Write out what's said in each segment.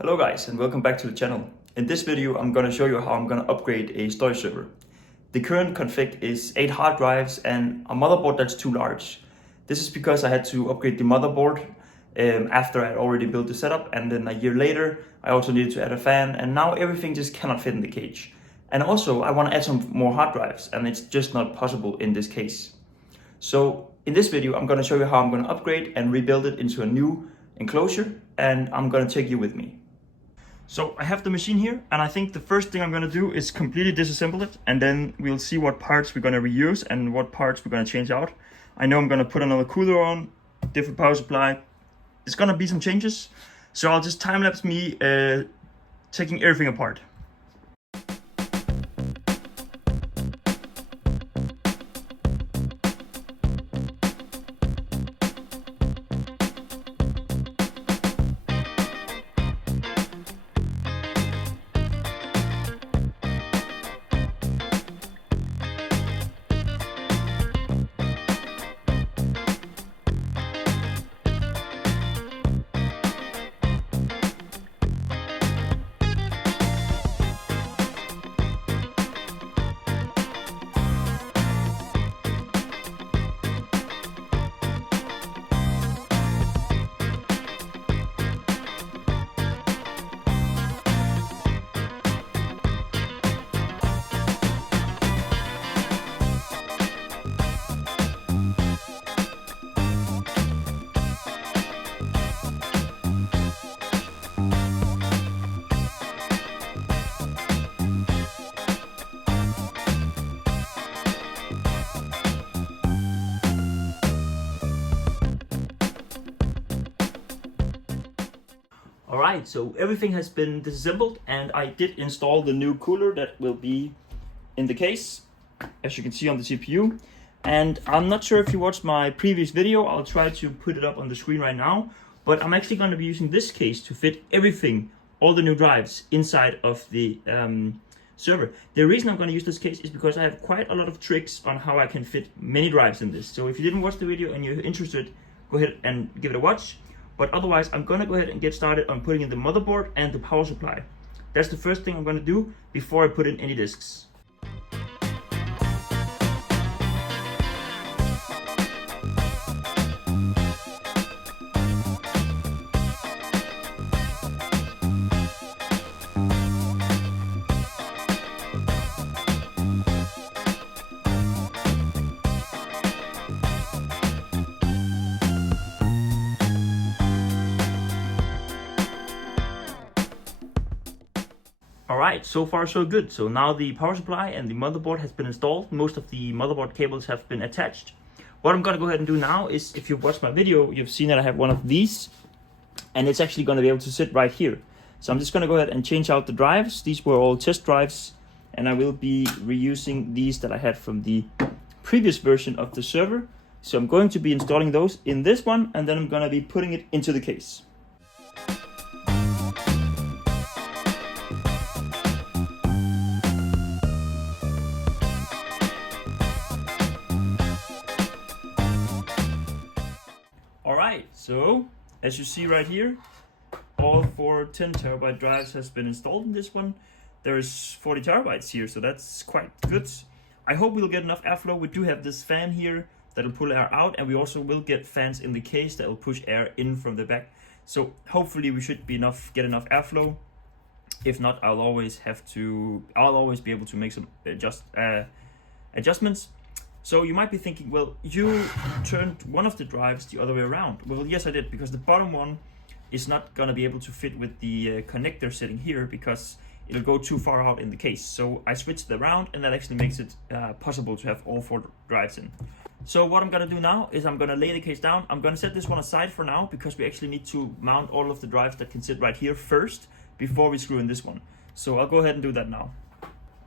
Hello guys and welcome back to the channel. In this video I'm going to show you how I'm going to upgrade a Storj server. The current config is 8 hard drives and a motherboard that's too large. This is because I had to upgrade the motherboard after I had already built the setup, and then a year later I also needed to add a fan, and now everything just cannot fit in the cage. And also I want to add some more hard drives and it's just not possible in this case. So in this video I'm going to show you how I'm going to upgrade and rebuild it into a new enclosure, and I'm going to take you with me. So I have the machine here, and I think the first thing I'm going to do is completely disassemble it, and then we'll see what parts we're going to reuse and what parts we're going to change out. I know I'm going to put another cooler on, different power supply. It's going to be some changes, so I'll just time-lapse me taking everything apart. Alright, so everything has been disassembled, and I did install the new cooler that will be in the case, as you can see on the CPU. And I'm not sure if you watched my previous video, I'll try to put it up on the screen right now, but I'm actually going to be using this case to fit everything, all the new drives, inside of the server. The reason I'm going to use this case is because I have quite a lot of tricks on how I can fit many drives in this. So if you didn't watch the video and you're interested, go ahead and give it a watch. But otherwise, I'm going to go ahead and get started on putting in the motherboard and the power supply. That's the first thing I'm going to do before I put in any disks. Alright, so far so good. So now the power supply and the motherboard has been installed. Most of the motherboard cables have been attached. What I'm going to go ahead and do now is, if you've watched my video, you've seen that I have one of these, and it's actually going to be able to sit right here. So I'm just going to go ahead and change out the drives. These were all test drives, and I will be reusing these that I had from the previous version of the server. So I'm going to be installing those in this one, and then I'm going to be putting it into the case. Alright, so as you see right here, all 4 10 terabyte drives has been installed in this one. There's 40 terabytes here, so that's quite good. I hope we'll get enough airflow. We do have this fan here that'll pull air out, and we also will get fans in the case that will push air in from the back. So hopefully we should be get enough airflow. If not, I'll always be able to make some adjustments. So you might be thinking, well, you turned one of the drives the other way around. Well, yes, I did, because the bottom one is not going to be able to fit with the connector sitting here because it'll go too far out in the case. So I switched it around, and that actually makes it possible to have all 4 drives in. So what I'm going to do now is I'm going to lay the case down. I'm going to set this one aside for now because we actually need to mount all of the drives that can sit right here first before we screw in this one. So I'll go ahead and do that now.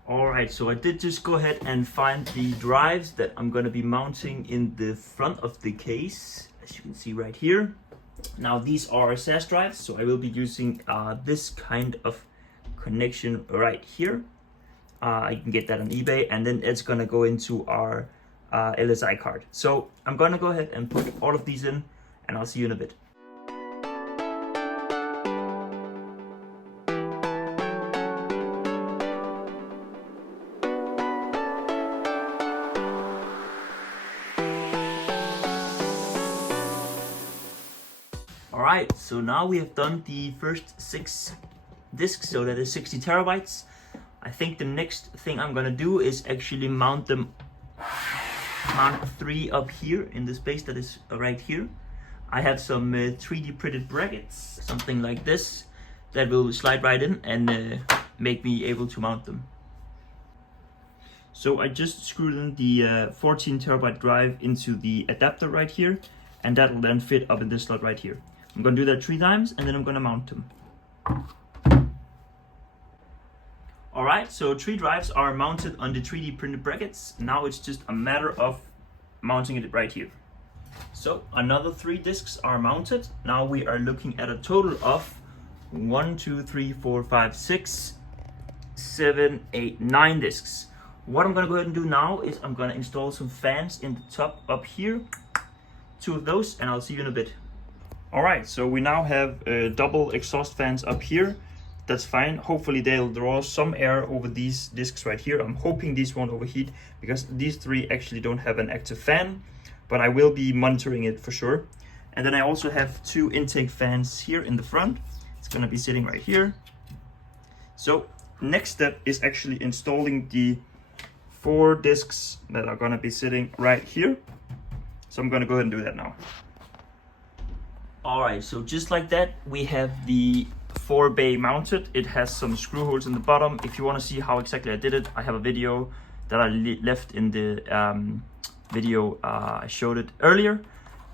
Alright, so I did just go ahead and find the drives that I'm going to be mounting in the front of the case, as you can see right here. Now these are SAS drives, so I will be using this kind of connection right here. You can get that on eBay, and then it's going to go into our LSI card. So I'm going to go ahead and put all of these in, and I'll see you in a bit. Alright, so now we have done the first 6 disks, so that is 60 terabytes. I think the next thing I'm gonna do is actually mount 3 up here in the space that is right here. I have some 3D printed brackets, something like this, that will slide right in and make me able to mount them. So I just screwed in the 14 terabyte drive into the adapter right here, and that will then fit up in this slot right here. I'm gonna do that 3 times and then I'm gonna mount them. Alright, so 3 drives are mounted on the 3D printed brackets. Now it's just a matter of mounting it right here. So another 3 disks are mounted. Now we are looking at a total of 1, 2, 3, 4, 5, 6, 7, 8, 9 disks. What I'm gonna go ahead and do now is I'm gonna install some fans in the top up here. 2 of those, and I'll see you in a bit. Alright, so we now have double exhaust fans up here. That's fine. Hopefully they'll draw some air over these discs right here. I'm hoping these won't overheat because these 3 actually don't have an active fan, but I will be monitoring it for sure. And then I also have 2 intake fans here in the front. It's gonna be sitting right here. So next step is actually installing the 4 discs that are gonna be sitting right here. So I'm gonna go ahead and do that now. Alright, so just like that, we have the 4 bay mounted. It has some screw holes in the bottom. If you want to see how exactly I did it, I have a video that I left in the video I showed it earlier.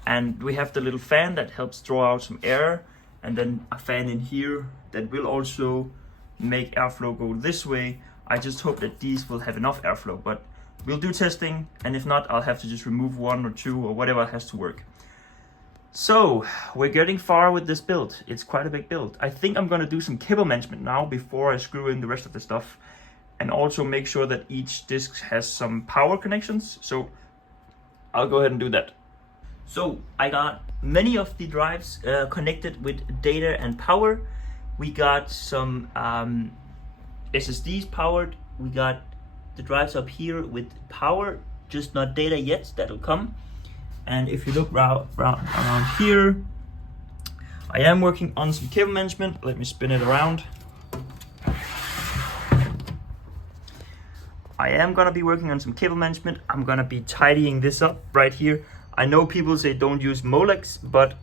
And we have the little fan that helps draw out some air, and then a fan in here that will also make airflow go this way. I just hope that these will have enough airflow, but we'll do testing, and if not, I'll have to just remove 1 or 2 or whatever has to work. So we're getting far with this build. It's quite a big build. I think I'm gonna do some cable management now before I screw in the rest of the stuff, and also make sure that each disc has some power connections. So I'll go ahead and do that. So I got many of the drives connected with data and power. We got some SSDs powered. We got the drives up here with power, just not data yet. That'll come. And if you look around here, I am working on some cable management. Let me spin it around. I am gonna be working on some cable management. I'm gonna be tidying this up right here. I know people say don't use Molex, but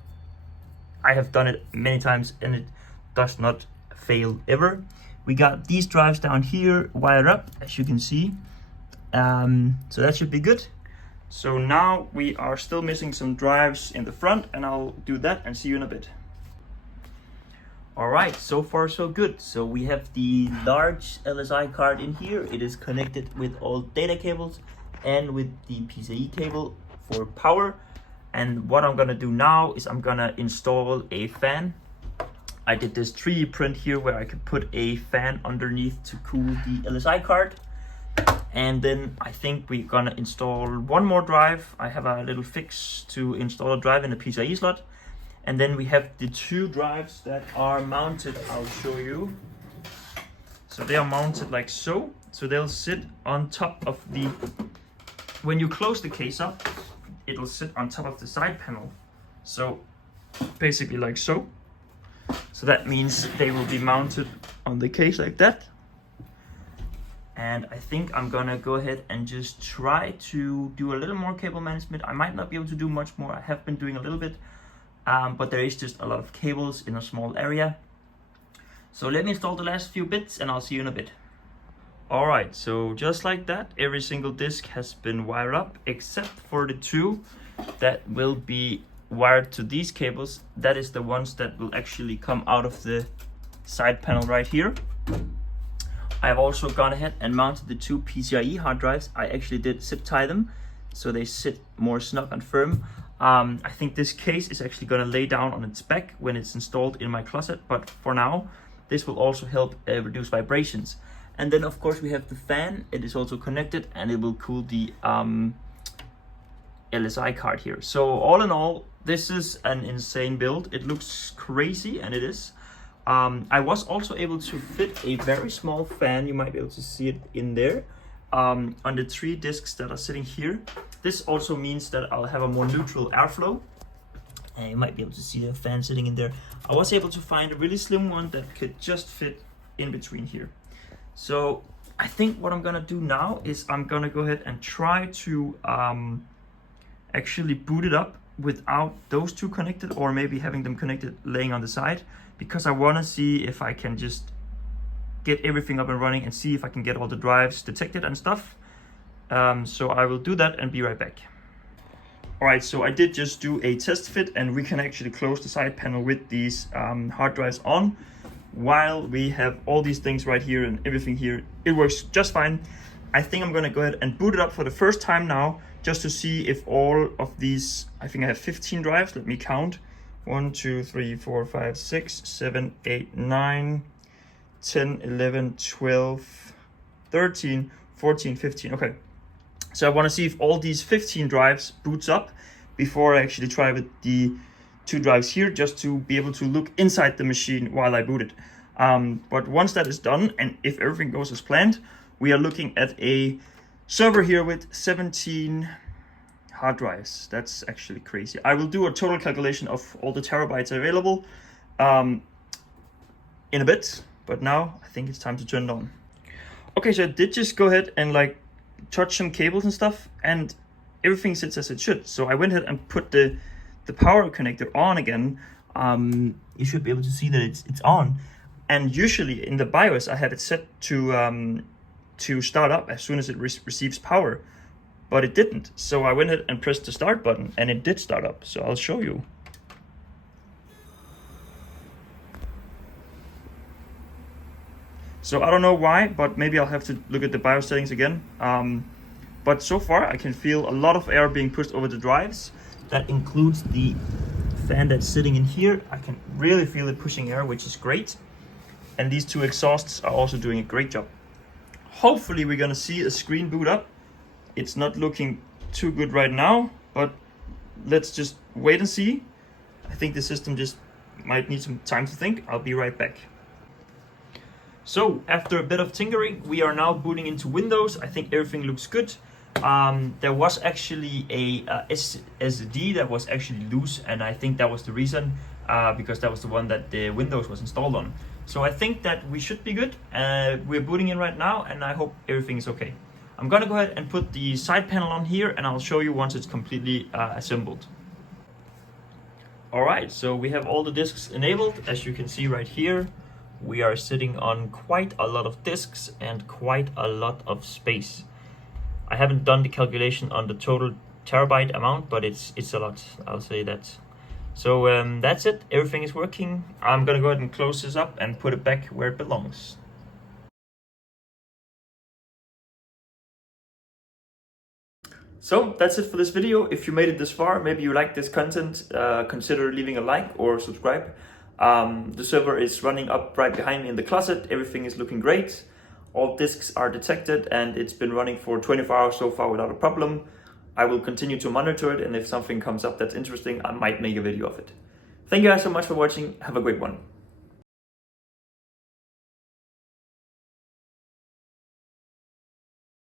I have done it many times and it does not fail ever. We got these drives down here wired up, as you can see. So that should be good. So now we are still missing some drives in the front, and I'll do that and see you in a bit. Alright, so far so good. So we have the large LSI card in here. It is connected with all data cables and with the PCIe cable for power. And what I'm gonna do now is I'm gonna install a fan. I did this 3D print here where I could put a fan underneath to cool the LSI card. And then I think we're gonna install 1 more drive. I have a little fix to install a drive in a PCIe slot. And then we have the 2 drives that are mounted. I'll show you. So they are mounted like so. So they'll sit on top of the, when you close the case up, it'll sit on top of the side panel. So basically like so. So that means they will be mounted on the case like that. And I think I'm gonna go ahead and just try to do a little more cable management. I might not be able to do much more. I have been doing a little bit, but there is just a lot of cables in a small area. So let me install the last few bits and I'll see you in a bit. Alright, so just like that, every single disk has been wired up except for the 2 that will be wired to these cables. That is the ones that will actually come out of the side panel right here. I've also gone ahead and mounted the 2 PCIe hard drives. I actually did zip tie them so they sit more snug and firm. I think this case is actually going to lay down on its back when it's installed in my closet, but for now this will also help reduce vibrations. And then of course we have the fan. It is also connected and it will cool the LSI card here. So all in all, this is an insane build. It looks crazy, and it is. I was also able to fit a very small fan. You might be able to see it in there on the 3 discs that are sitting here. This also means that I'll have a more neutral airflow. And you might be able to see the fan sitting in there. I was able to find a really slim one that could just fit in between here. So I think what I'm gonna do now is I'm gonna go ahead and try to actually boot it up without those two connected, or maybe having them connected laying on the side, because I want to see if I can just get everything up and running and see if I can get all the drives detected and stuff. So I will do that and be right back. Alright, so I did just do a test fit, and we can actually close the side panel with these hard drives on while we have all these things right here and everything here. It works just fine. I think I'm gonna go ahead and boot it up for the first time now, just to see if all of these, I think I have 15 drives, let me count. 1, 2, 3, 4, 5, 6, 7, 8, 9, 10, 11, 12, 13, 14, 15, okay. So I wanna see if all these 15 drives boots up before I actually try with the 2 drives here, just to be able to look inside the machine while I boot it. But once that is done, and if everything goes as planned, we are looking at a server here with 17 hard drives. That's actually crazy. I will do a total calculation of all the terabytes available in a bit, but now I think it's time to turn it on. Okay, so I did just go ahead and like touch some cables and stuff, and everything sits as it should. So I went ahead and put the power connector on again. You should be able to see that it's on. And usually in the BIOS, I have it set to start up as soon as it receives power, but it didn't. So I went ahead and pressed the start button, and it did start up. So I'll show you. So I don't know why, but maybe I'll have to look at the BIOS settings again. But so far I can feel a lot of air being pushed over the drives. That includes the fan that's sitting in here. I can really feel it pushing air, which is great. And these 2 exhausts are also doing a great job. Hopefully we're gonna see a screen boot up. It's not looking too good right now, but let's just wait and see. I think the system just might need some time to think. I'll be right back. So after a bit of tinkering, we are now booting into Windows. I think everything looks good. There was actually a SSD that was actually loose, and I think that was the reason, because that was the one that the Windows was installed on. So I think that we should be good. We're booting in right now, and I hope everything is okay. I'm gonna go ahead and put the side panel on here, and I'll show you once it's completely assembled. Alright, so we have all the disks enabled. As you can see right here, we are sitting on quite a lot of disks and quite a lot of space. I haven't done the calculation on the total terabyte amount, but it's a lot, I'll say that. So that's it, everything is working. I'm gonna go ahead and close this up and put it back where it belongs. So that's it for this video. If you made it this far, maybe you like this content, consider leaving a like or subscribe. The server is running up right behind me in the closet. Everything is looking great. All disks are detected, and it's been running for 24 hours so far without a problem. I will continue to monitor it, and if something comes up that's interesting, I might make a video of it. Thank you guys so much for watching. Have a great one.